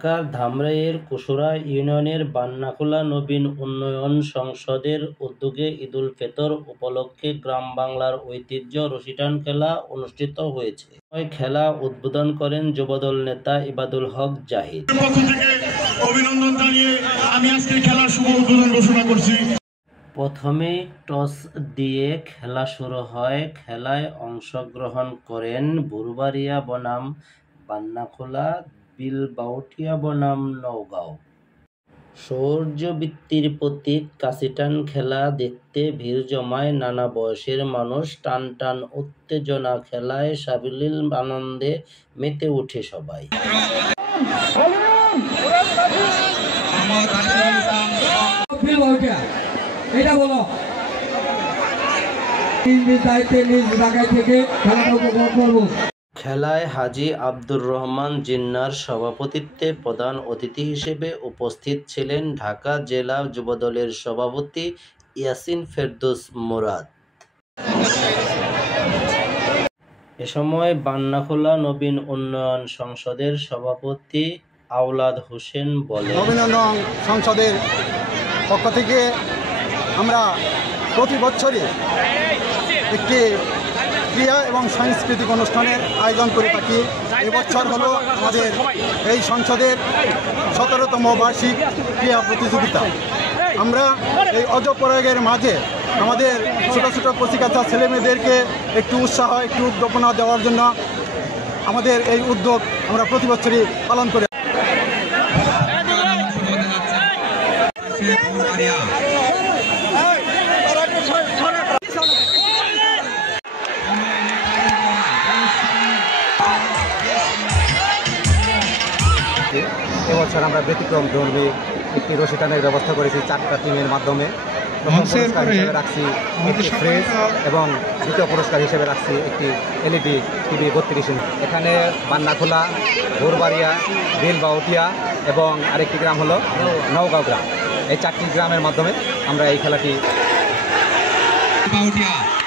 ঢাকার ধামরাইয়ের কুশরা ইউনিয়নের বান্নাখোলা নবীন উন্নয়ন সংসদের উদ্যোগে ঈদুল ফিতর উপলক্ষে গ্রাম বাংলার ঐতিহ্য রশিটান খেলা অনুষ্ঠিত হয়েছে। খেলা উদ্বোধন করেন যুবদল নেতা ইবাদুল হক জাহিদ। অভিনন্দন জানিয়ে আমি আজকে খেলার শুভ উদ্বোধন ঘোষণা করছি। প্রথমে টস দিয়ে খেলা শুরু হয়। খেলায় অংশগ্রহণ করেন বুরবাড়িয়া বনাম বান্নাখোলা, বিলবাউটিয়া বনাম নওগাঁও। সৌর্যবৃত্তির প্রতীক কাশিটান খেলা দেখতে ভিড় জমায় নানা বয়সের মানুষ। টান টান উত্তেজনা খেলায় সাবিলীল আনন্দে মেতে ওঠে সবাই। এটা বলো খেলায় হাজী আব্দুর রহমান জিন্নার সভাপতিত্বে প্রধান অতিথি হিসেবে উপস্থিত ছিলেন ঢাকা জেলা যুবদলের সভাপতি ইয়াসিন ফেরদৌস মুরাদ। এ সময় বান্নাখোলা নবীন উন্নয়ন সংসদের সভাপতি আওলাদ হোসেন বলেন, নবীন উন্নয়ন সংসদের পক্ষ থেকে আমরা প্রতি বছরই একটি ক্রীড়া এবং সাংস্কৃতিক অনুষ্ঠানের আয়োজন করে থাকি। এবছর হলো আমাদের এই সংসদের 17তম বার্ষিক ক্রীড়া প্রতিযোগিতা। আমরা এই অজপ্রয়োগের মাঝে আমাদের ছোটো ছোটো কচিকাঁচা ছেলেমেয়েদেরকে একটু উৎসাহ, একটু উদ্দীপনা দেওয়ার জন্য আমাদের এই উদ্যোগ আমরা প্রতি বছরই পালন করি। এবছর আমরা ব্যতিক্রম ধর্মী একটি রশিটানের ব্যবস্থা করেছি 4টা টিমের মাধ্যমে। প্রথম পুরস্কার হিসেবে রাখছি একটি ফ্রিজ এবং দ্বিতীয় পুরস্কার হিসেবে রাখছি একটি LED টিভি 32 ইঞ্চি। এখানে বান্নাখোলা, বুরবাড়িয়া, বিলবাউটিয়া এবং আরেকটি গ্রাম হলো নওগাঁও গ্রাম। এই 4টি গ্রামের মাধ্যমে আমরা এই খেলাটি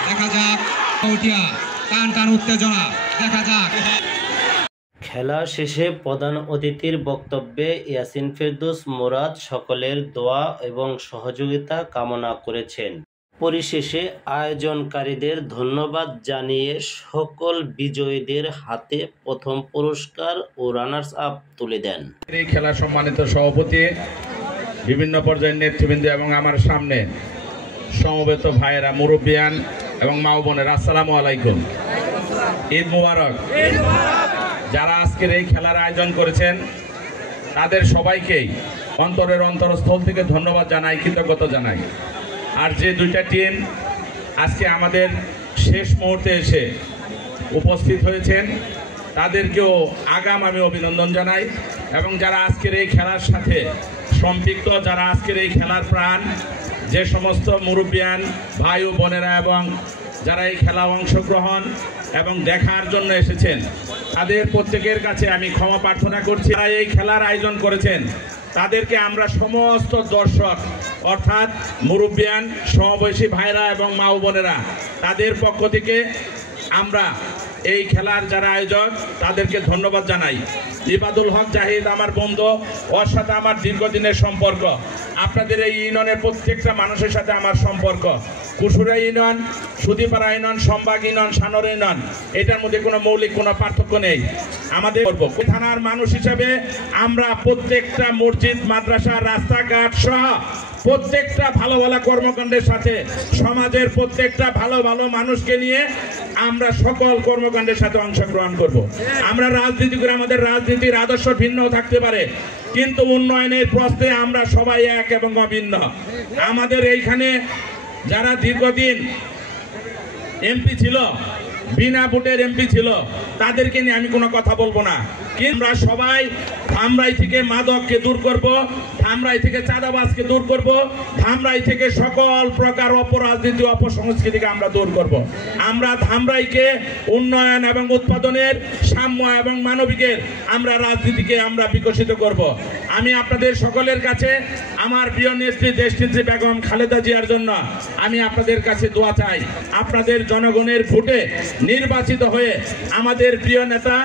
দেখা যাক। টান টান উত্তেজনা দেখা যাক। খেলা শেষে প্রধান অতিথির বক্তব্যে ইয়াসিন ফেরদৌস মুরাদ সকলের দোয়া এবং সহযোগিতা কামনা করেছেন। পরিশেষে আয়োজনকারীদের ধন্যবাদ জানিয়ে সকল বিজয়ীদের হাতে প্রথম পুরস্কার ও রানার্স আপ তুলে দেন। এই খেলার সম্মানিত সভাপতি, বিভিন্ন পর্যায়ের নেতৃবৃন্দ এবং আমার সামনে সমবেত ভাইয়েরা, মুরব্বিয়ান এবং মা বোনের, আসসালামু আলাইকুম। ঈদ মুবারক। যারা আজকের এই খেলার আয়োজন করেছেন তাদের সবাইকেই অন্তরের অন্তরস্থল থেকে ধন্যবাদ জানাই, কৃতজ্ঞতা জানাই। আর যে দুইটা টিম আজকে আমাদের শেষ মুহূর্তে এসে উপস্থিত হয়েছেন তাদেরকেও আগাম আমি অভিনন্দন জানাই। এবং যারা আজকের এই খেলার সাথে সম্পৃক্ত, যারা আজকের এই খেলার প্রাণ, যে সমস্ত মুরব্বিয়ান ভাই ও বোনেরা এবং যারা এই খেলা অংশগ্রহণ এবং দেখার জন্য এসেছেন তাদের প্রত্যেকের কাছে আমি ক্ষমা প্রার্থনা করছি। যারা এই খেলার আয়োজন করেছেন তাদেরকে আমরা সমস্ত দর্শক অর্থাৎ মুরব্বিয়ান, সমবয়সী ভাইরা এবং মা ও বোনেরা তাদের পক্ষ থেকে আমরা এই খেলার যারা আয়োজক তাদেরকে ধন্যবাদ জানাই। ইবাদুল হক জাহিদ আমার বন্ধু, ওর সাথে আমার দীর্ঘদিনের সম্পর্ক। আপনাদের এই ইউনিয়নের প্রত্যেকটা মানুষের সাথে আমার সম্পর্ক। কুশরা ইউনিয়ন, সুদীপাড়া ইউনিয়ন, সম্বাগ ইউনিয়ন, সানোর ইউনিয়ন, এটার মধ্যে কোনো মৌলিক কোনো পার্থক্য নেই। আমাদের থানার মানুষ হিসেবে আমরা প্রত্যেকটা মসজিদ, মাদ্রাসা, রাস্তাঘাট সহ প্রত্যেকটা ভালো ভালো কর্মকাণ্ডের সাথে সমাজের প্রত্যেকটা ভালো ভালো মানুষকে নিয়ে আমরা সকল কর্মকাণ্ডের সাথে অংশগ্রহণ করব। আমরা রাজনীতি করে, আমাদের রাজনীতির আদর্শ ভিন্ন থাকতে পারে, কিন্তু উন্নয়নের প্রশ্নে আমরা সবাই এক এবং অভিন্ন। আমাদের এইখানে যারা দীর্ঘদিন এমপি ছিল, বিনা ভোটের এমপি ছিল, তাদেরকে নিয়ে আমি কোনো কথা বলবো না। কিন্তু আমরা সবাই ধামরাই থেকে মাদককে দূর করব, ধামরাই থেকে চাঁদাবাজকে দূর করব, ধামরাই থেকে সকল প্রকার অপরাজনীতি, অপসংস্কৃতিকে আমরা দূর করব। আমরা ধামরাইকে উন্নয়ন এবং উৎপাদনের, সাম্য এবং মানবিকের আমরা রাজনীতিকে আমরা বিকশিত করব। আমি আপনাদের সকলের কাছে আমার প্রিয় নেত্রী, দেশনেত্রী বেগম খালেদা জিয়ার জন্য আমি আপনাদের কাছে দোয়া চাই। আপনাদের জনগণের ভোটে নির্বাচিত হয়ে আমাদের আমাদের প্রিয় নেতা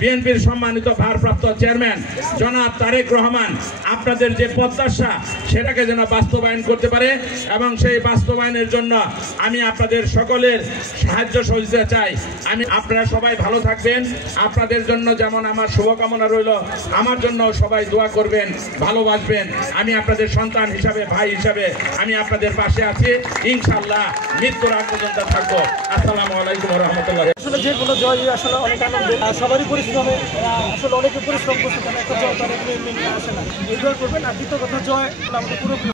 বিএনপির সম্মানিত ভারপ্রাপ্ত চেয়ারম্যান জনাব তারেক রহমান আপনাদের যে প্রত্যাশা সেটাকে যেন বাস্তবায়ন করতে পারে, এবং সেই বাস্তবায়নের জন্য আমি আপনাদের সকলের সাহায্য সহযোগিতা চাই। আপনারা সবাই ভালো থাকবেন, আপনাদের জন্য যেমন আমার শুভকামনা রইল, আমার জন্য সবাই দোয়া করবেন, ভালোবাসবেন। আমি আপনাদের সন্তান হিসাবে, ভাই হিসাবে আমি আপনাদের পাশে আছি, ইনশাআল্লাহ মৃত্যুর আগ পর্যন্ত থাকবো। আসসালামু আলাইকুম ওয়া রাহমাতুল্লাহ। আসলে যে কোনো জয় আসলে অনেক আনন্দ, সবারই পরিশ্রমে আসলে অনেকে পরিশ্রম করছে, একটা জয় তার আসে না। এই জয় করবেন। আর দ্বিতীয় কথা, জয় আমাদের পুরো